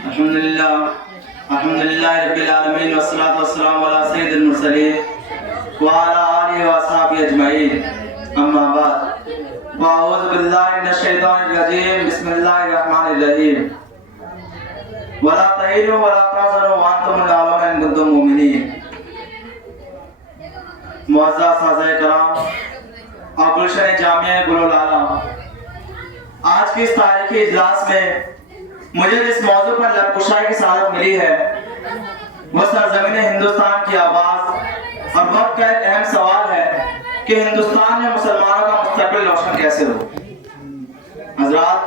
الحمدللہ رب العالمین والصلاة والسلام علی سید المرسلین وعلی آلہ واصحابہ اجمعین، اما بعد، واعوذ باللہ من الشیطان الرجیم، بسم اللہ الرحمن الرحیم، ولا تہینوا ولا تحزنوا وانتم الاعلون ان کنتم مؤمنین۔ معزز سازہ کرام اور گلشن جامعہ گل العلا، آج کی اس تاریخی اجلاس میں مجھے جس موضوع پر لب کشائی کی سعادت ملی ہے وہ سرزمین ہندوستان کی آواز اور وقت کا ایک اہم سوال ہے کہ ہندوستان میں مسلمانوں کا مستقبل روشن کیسے ہو۔ حضرات،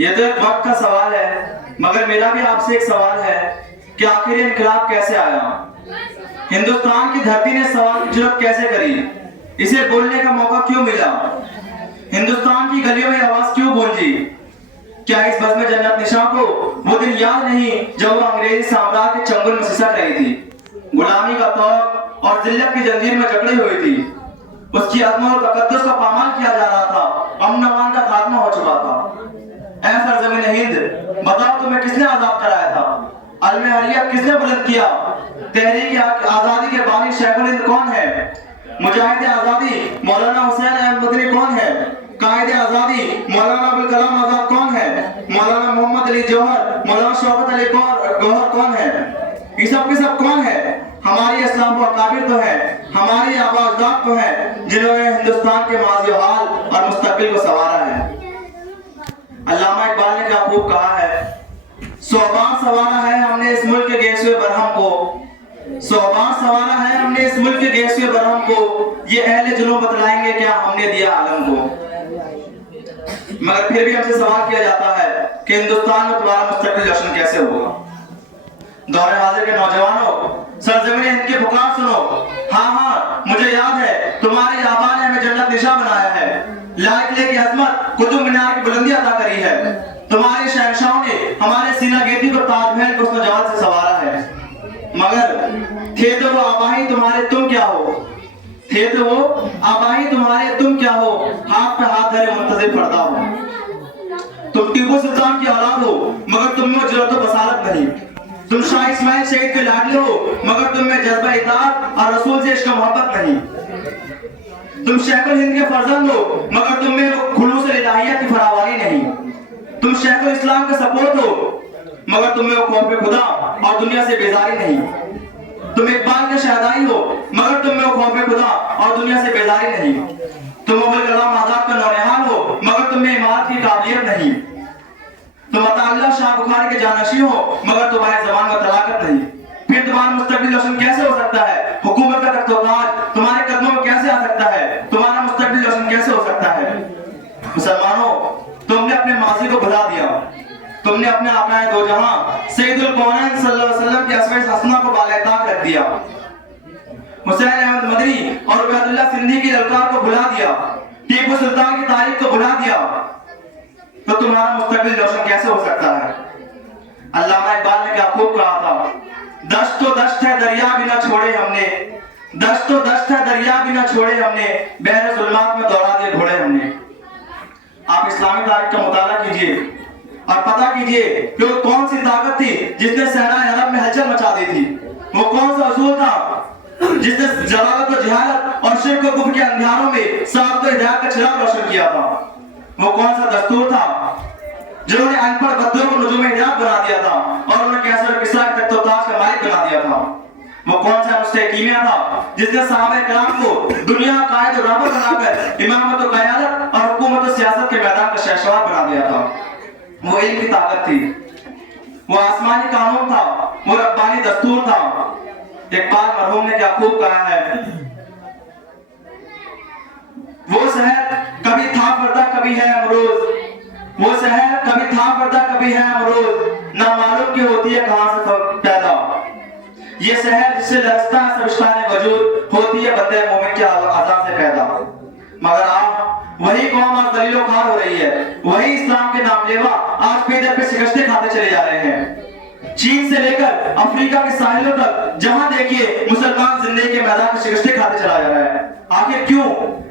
یہ تو ایک وقت کا سوال ہے، مگر میرا بھی آپ سے ایک سوال ہے کہ آخر یہ انقلاب کیسے آیا؟ ہندوستان کی دھرتی نے سوال کی جرات کیسے کری؟ اسے بولنے کا موقع کیوں ملا؟ ہندوستان کی گلیوں میں آواز کیوں گونجی؟ کیا اس بزم جنت نشاں کو وہ دن یاد نہیں جب وہ انگریزی سامراج کے چنگل میں سسک رہی تھی، غلامی کا طوق اور ذلت کی زنجیر میں جکڑی ہوئی تھی، اس کی عظمت اور تقدس کا پامال کیا جا رہا تھا، امن امان کا خاتمہ ہو چکا تھا۔ اے سرزمین ہند، بتاؤ تمہیں کس نے آزاد کرایا تھا؟ علم حریت کس نے بلند کیا؟ تحریک آزادی کے بانی شیخ الہند کون ہے؟ مجاہد آزادی مولانا حسین احمد مدنی کون ہے؟ قائد آزادی مولانا ابوالکلام آزاد کون ہے؟ مولانا محمد علی جوہر، مولانا شوکت علی گوہر کون ہے؟ یہ سب کے سب کون ہے؟ ہماری اسلام و اکابر تو ہے، ہماری آباء تو ہے جنہوں نے ہندوستان کے ماضی و حال اور مستقبل کو سنوارا ہے۔ علامہ اقبال نے کیا خوب کہا ہے، صوبان سنوارا ہے ہم نے اس ملک کے گیسوئے برہم کو، صوبان سنوارا ہے ہم نے اس ملک کے گیسوئے برہم کو، یہ اہل جنوب بتلائیں گے کیا ہم نے دیا عالم کو۔ مگر پھر بھی ہم سے سوال کیا جاتا ہے کہ ہندوستان میں تمہارا مستقبل روشن کیسے ہوگا؟ دور حاضر کے نوجوانوں، سرزمین ہند کی پکار سنو۔ ہاں مجھے یاد ہے تمہارے آبا نے ہمیں جنت نشاں بنایا ہے، لال قلعے کی عظمت، قطب مینار کی بلندی عطا کری ہے، تمہارے شہنشاہوں نے ہمارے سینہ گیتی پر تاج محل کو حسن و جمال سے سنوارا ہے، مگر تھے تو وہ آبائی تمہارے تم کیا ہو، تھے تو وہ آبائی تمہارے تم کیا ہو، ہاتھ پہ ہاتھ دھرے منتظر پڑتا ہو۔ تم ٹیپو سلطان کی اولاد ہو مگر تم میں جرأت و بصارت نہیں، تم شاہ اسماعیل شہید کے لاڈلے ہو مگر تم میں جذبہ اطاعت اور رسول سے عشق و محبت نہیں، تم شیخ الہند کے فرزند ہو مگر تم میں خلوص الہیت کی فراوانی نہیں، تم شیخ الاسلام کے سپورٹ ہو مگر تم میں وہ خوف خدا اور دنیا سے بیزاری نہیں، تم اقبال کے شہدائی ہو مگر تم میں وہ خوف خدا اور دنیا سے بیزاری نہیں، تم ابوالکلام آزاد کا نونہال ہو مگر تم میں عمارت کی قابلیت نہیں، تم عطا اللہ شاہ بخاری کے جانشین ہو مگر تمہارے زبان میں طلاقت نہیں، پھر تمہارا مستقبل روشن کیسے ہو سکتا ہے؟ حکومت کا تخت و تاج تمہارے قدموں میں کیسے آ سکتا ہے؟ تمہارا مستقبل روشن کیسے ہو سکتا ہے؟ مسلمانوں، تم نے اپنے ماضی کو بھلا دیا، تم نے اپنے آقا دو جہاں سید الکونین صلی اللہ علیہ وسلم کی اسوہ حسنہ کو بالائے طاق رکھ دیا، حسین احمد مدنی اور عبید اللہ سندھی کی للکار کو بھلا دیا، ٹیپو سلطان کی تاریخ کو بھلا دیا، تو تمہارا مستقبل روشن کیسے ہو سکتا ہے؟ علامہ اقبال نے کیا خوب کہا تھا، دشت و دشت ہے دریا بھی نہ چھوڑے ہم نے، دشت و دشت ہے دریا بھی نہ چھوڑے ہم نے، بحر ظلمات میں دوڑا دیے گھوڑے ہم نے۔ آپ اسلامی تاریخ کا مطالعہ کیجئے اور پتہ کیجئے کہ وہ کون سی طاقت تھی جس نے صحرائے عرب میں ہلچل مچا دی تھی، وہ کون سا اصول تھا جس نے جلالت و جہالت اور شرک و کفر کے اندھیاروں میں سعادت و ہدایت کا چراغ روشن کیا تھا، وہ کون سا دستور تھا جنہوں نے ان پڑھ بدوں کو نجوم ہدایت بنا دیا تھا اور انہیں کیسر و کسریٰ کے تخت و تاج کا مالک بنا دیا تھا، وہ کون سا نسخہ کیمیا تھا جس نے صحابہ کرام کو دنیا قائد و رہبر بنا کر امامت و قیادت اور حکومت و سیاست کے میدان کا شہسوار بنا دیا تھا، وہ علم کی طاقت تھی، وہ آسمانی قانون تھا، وہ ربانی دستور تھا۔ اقبال مرحوم نے کیا خوب کہا ہے، وہ سحر کبھی تھا پردہ کبھی ہے امروز، وہ سحر کبھی تھا پردہ کبھی ہے امروز، نہ معلوم کہ ہوتی ہے کہاں سے پیدا، یہ سحر جس سے لرزتا ہے سبشتان وجود، ہوتی ہے بندے مومن کے اعضاء سے پیدا۔ مگر آپ وہی قوم آج ذلیل و خوار ہو رہی ہے، وہی اسلام کے نام لیوا آج پہ در پہ شکستیں کھاتے چلے جا رہے ہیں، چین سے لے کر افریقہ کے ساحلوں تک جہاں دیکھیے مسلمان زندگی کے میدان میں شکستیں کھاتے چلا جا رہا ہے۔ آخر کیوں؟